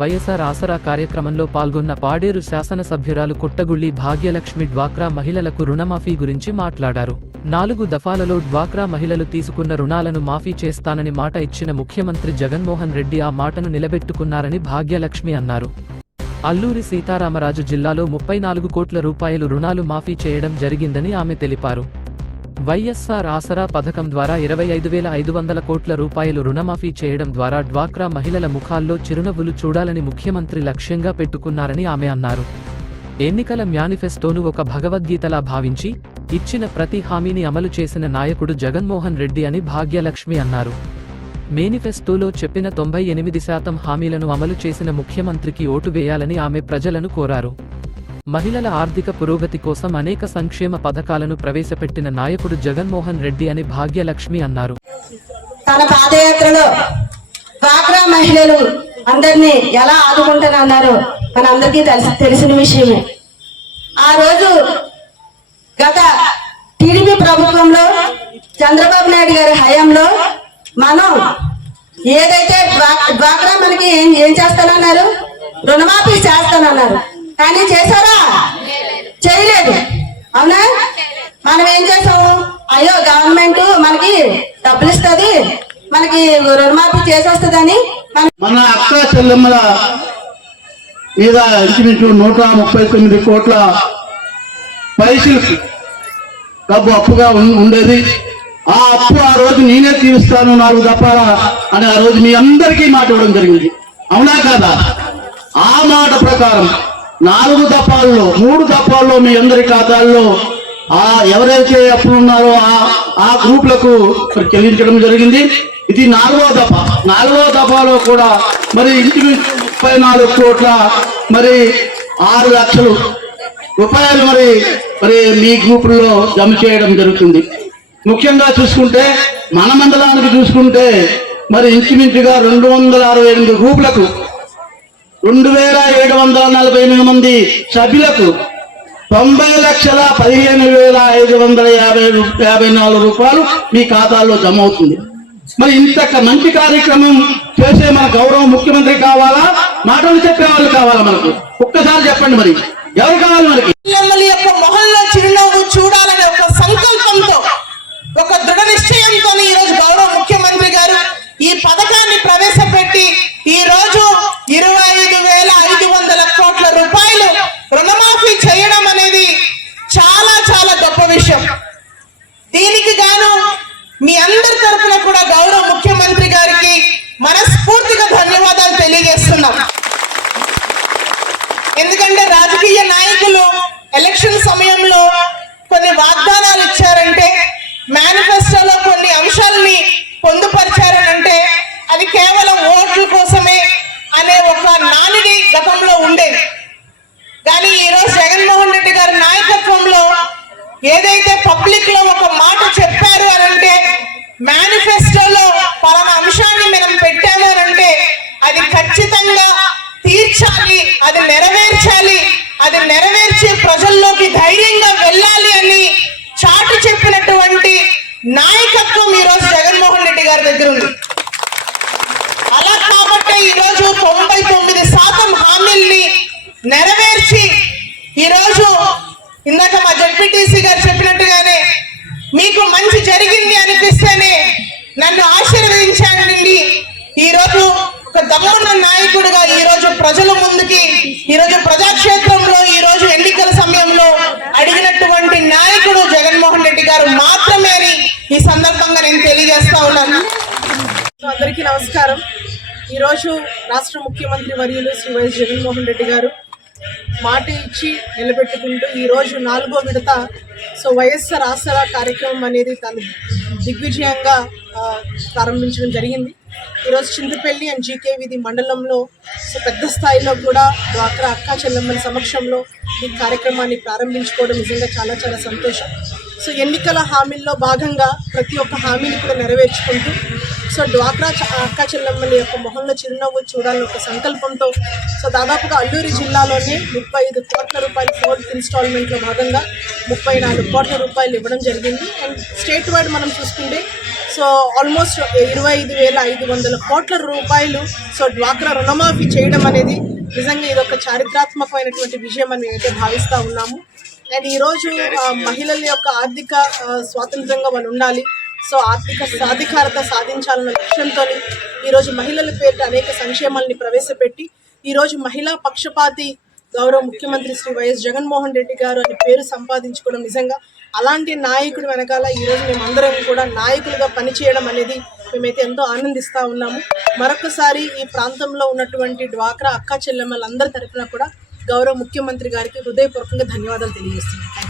వైఎస్ఆర్ ఆసరా కార్యక్రమంలో పాల్గొన్న పాడేరు శాసనసభ్యురాలు కొట్టగుళ్లి భాగ్యలక్ష్మి డ్వాక్రా మహిళలకు రుణమాఫీ గురించి మాట్లాడారు. 4 దఫాలలో డ్వాక్రా మహిళలు తీసుకున్న రుణాలను మాఫీ చేస్తానని మాట ఇచ్చిన ముఖ్యమంత్రి జగన్మోహన్ రెడ్డి ఆ మాటను నిలబెట్టుకున్నారని భాగ్యలక్ష్మి అన్నారు. అల్లూరి సీతారామరాజు జిల్లాలో 34 కోట్ల రూపాయలు రుణాలు మాఫీ చేయడం జరిగిందని ఆమె తెలిపారు. వైఎస్ఆర్ ఆసరా పథకం ద్వారా 25,500 కోట్ల రూపాయలు రుణమాఫీ చేయడం ద్వారా డ్వాక్రా మహిళల ముఖాల్లో చిరునవ్వులు చూడాలని ముఖ్యమంత్రి లక్ష్యంగా పెట్టుకున్నారని ఆమె అన్నారు. ఎన్నికల మేనిఫెస్టోను ఒక భగవద్గీతలా భావించి ఇచ్చిన ప్రతి హామీని అమలు చేసిన నాయకుడు జగన్మోహన్ రెడ్డి అని భాగ్యలక్ష్మి అన్నారు. మేనిఫెస్టోలో చెప్పిన 98% హామీలను అమలు చేసిన ముఖ్యమంత్రికి ఓటు వేయాలని ఆమె ప్రజలను కోరారు. మహిళల ఆర్థిక పురోగతి కోసం అనేక సంక్షేమ పథకాలను ప్రవేశపెట్టిన నాయకుడు జగన్మోహన్ రెడ్డి అని భాగ్యలక్ష్మి అన్నారు. తన పాదయాత్రలో డ్వాక్రా మహిళలు అందరినీ ఎలా ఆదుకుంటానన్నారో మనందరికీ తెలిసిన విషయమే. ఆ రోజు గత టీడీపీ ప్రభుత్వంలో చంద్రబాబు నాయుడు గారి హయాంలో మనం ఏదైతే డ్వాక్రా మనకి ఏం చేస్తానన్నారు, రుణమాఫీ చేస్తానన్నారు. కానీ చేశారా? చేయలేదు. అవునా? మనం ఏం చేసాము, అయ్యో గవర్నమెంట్ మనకి డబ్బులు ఇస్తుంది, మనకి రుణమాఫీ చేసేస్తుందని మన అక్క చెల్లెమ్మల మీద ఇంచుమించు 139 కోట్ల పైసలు డబ్బు అప్పుగా ఉండేది. ఆ అప్పు ఆ రోజు నేనే తీరుస్తాను 4 దఫాలా అని ఆ రోజు మీ అందరికీ మాట ఇవ్వడం జరిగింది. అవునా కాదా? ఆ మాట ప్రకారం 4 దఫాల్లో 3 దఫాల్లో మీ అందరి ఖాతాల్లో ఎవరైతే అప్పులు ఉన్నారో ఆ గ్రూపులకు చెల్లించడం జరిగింది. ఇది 4వ దఫా. 4వ దఫాలో కూడా మరి ఇంచుమించు 34 కోట్ల మరి 6 లక్షల రూపాయలు మరి మీ గ్రూపుల్లో జమ చేయడం జరుగుతుంది. ముఖ్యంగా చూసుకుంటే మన మండలానికి చూసుకుంటే మరి ఇంచుమించుగా 268 గ్రూపులకు 2,748 మంది సభ్యులకు 90,15,554 రూపాయలు మీ ఖాతాల్లో జమ అవుతుంది. మరి ఇంత మంచి కార్యక్రమం చేసే మన గౌరవ ముఖ్యమంత్రి కావాలా, మాటలు చెప్పే వాళ్ళు కావాలా? మనకు ఒక్కసారి చెప్పండి, మరి ఎవరు కావాలి మనకి? యొక్క మొహంలో చిరునవ్వు చూడాలనే ఒక సంకల్పంతో, ఒక దృఢ నిశ్చయంతో ఈ రోజు గౌరవ ముఖ్యమంత్రి గారు ఈ పథకాన్ని ప్రవేశపెట్టి ఈ రోజు 25,500 కోట్ల రూపాయలు రుణమాఫీ చేయడం అనేది చాలా చాలా గొప్ప విషయం. దీనికి గాను మీ అందరి తరఫున కూడా గౌరవ ముఖ్యమంత్రి గారికి మనస్ఫూర్తిగా ధన్యవాదాలు తెలియజేస్తున్నాం. ఎందుకంటే రాజకీయ నాయకులు ఎలక్షన్ సమయంలో కొన్ని వాగ్దానాలు ఇచ్చారంటే, మేనిఫెస్టోలో కొన్ని అంశాలని పొందుపరిచారనంటే అది కేవలం ఓట్ల కోసమే అనే ఒక నానుడి గతంలో ఉండేది. కానీ ఈరోజు జగన్మోహన్ రెడ్డి గారి నాయకత్వంలో ఏదైతే పబ్లిక్ లో ఒక మాట చెప్పారు అనంటే, మేనిఫెస్టోలో పలానా అంశాన్ని మనం పెట్టాము అనంటే అది ఖచ్చితంగా తీర్చాలి, అది నెరవేర్చాలి, అది నెరవేర్చి ప్రజల్లోకి ధైర్యంగా వెళ్ళాలి అని చాటు చెప్పినటువంటి నాయకత్వం ఈ రోజు జగన్మోహన్ రెడ్డి గారి దగ్గర ఉంది. అలా కాబట్టి ఈరోజు 99% హామీల్ని నెరవేర్చి ఈరోజు ఇందాక మా జడ్పీటీసీ గారు చెప్పినట్టుగానే మీకు మంచి జరిగింది అనిపిస్తేనే నన్ను ఆశీర్వదించండి. ఈరోజు ఒక దమ్మున్న నాయకుడిగా ఈరోజు ప్రజల ముందుకి, ఈరోజు ప్రజాక్షేత్రంలో, ఈరోజు ఎన్నికల సమయంలో అడిగినటువంటి నాయకుడు జగన్మోహన్ రెడ్డి గారు మాత్రమే అని ఈ సందర్భంగా నేను తెలియజేస్తా ఉన్నాను. అందరికీ నమస్కారం. ఈరోజు రాష్ట్ర ముఖ్యమంత్రి వర్యులు శ్రీ వైఎస్ జగన్మోహన్ రెడ్డి గారు మాట ఇచ్చి నిలబెట్టుకుంటూ ఈరోజు 4వ విడత వైఎస్ఆర్ ఆసరా కార్యక్రమం అనేది తను దిగ్విజయంగా ప్రారంభించడం జరిగింది. ఈరోజు చింతపల్లి అండ్ జీకే వీధి మండలంలో పెద్ద స్థాయిలో కూడా డ్వాక్రా అక్క చెల్లెమ్మల సమక్షంలో ఈ కార్యక్రమాన్ని ప్రారంభించుకోవడం నిజంగా చాలా చాలా సంతోషం. ఎన్నికల హామీల్లో భాగంగా ప్రతి ఒక్క హామీని కూడా నెరవేర్చుకుంటూ డ్వాక్రా అక్క చెల్లెమ్మల యొక్క మొహంలో చిరునవ్వు చూడాలని ఒక సంకల్పంతో దాదాపుగా అల్లూరి జిల్లాలోనే 35 కోట్ల రూపాయలు 4th ఇన్స్టాల్మెంట్లో భాగంగా 34 కోట్ల రూపాయలు ఇవ్వడం జరిగింది. అండ్ స్టేట్ వైడ్ మనం చూసుకుంటే సో ఆల్మోస్ట్ 25,500 కోట్ల రూపాయలు సో డ్వాక్రా రుణమాఫీ చేయడం అనేది నిజంగా ఇది ఒక చారిత్రాత్మకమైనటువంటి విజయం అని అయితే భావిస్తూ ఉన్నాము. అండ్ ఈరోజు మహిళల యొక్క ఆర్థిక స్వాతంత్రంగా వాళ్ళు ఉండాలి, సో ఆర్థిక సాధికారత సాధించాలన్న లక్ష్యంతో ఈరోజు మహిళల పేరిట అనేక సంక్షేమాలని ప్రవేశపెట్టి ఈరోజు మహిళా పక్షపాతి గౌరవ ముఖ్యమంత్రి శ్రీ వైఎస్ జగన్మోహన్ రెడ్డి గారు అని పేరు సంపాదించుకోవడం నిజంగా అలాంటి నాయకుడు వెనకాల ఈరోజు మేమందరం కూడా నాయకులుగా పనిచేయడం అనేది మేమైతే ఎంతో ఆనందిస్తూ ఉన్నాము. మరొకసారి ఈ ప్రాంతంలో ఉన్నటువంటి డ్వాక్రా అక్క చెల్లెమ్మలందరి తరఫున కూడా గౌరవ ముఖ్యమంత్రి గారికి హృదయపూర్వకంగా ధన్యవాదాలు తెలియజేస్తున్నాను.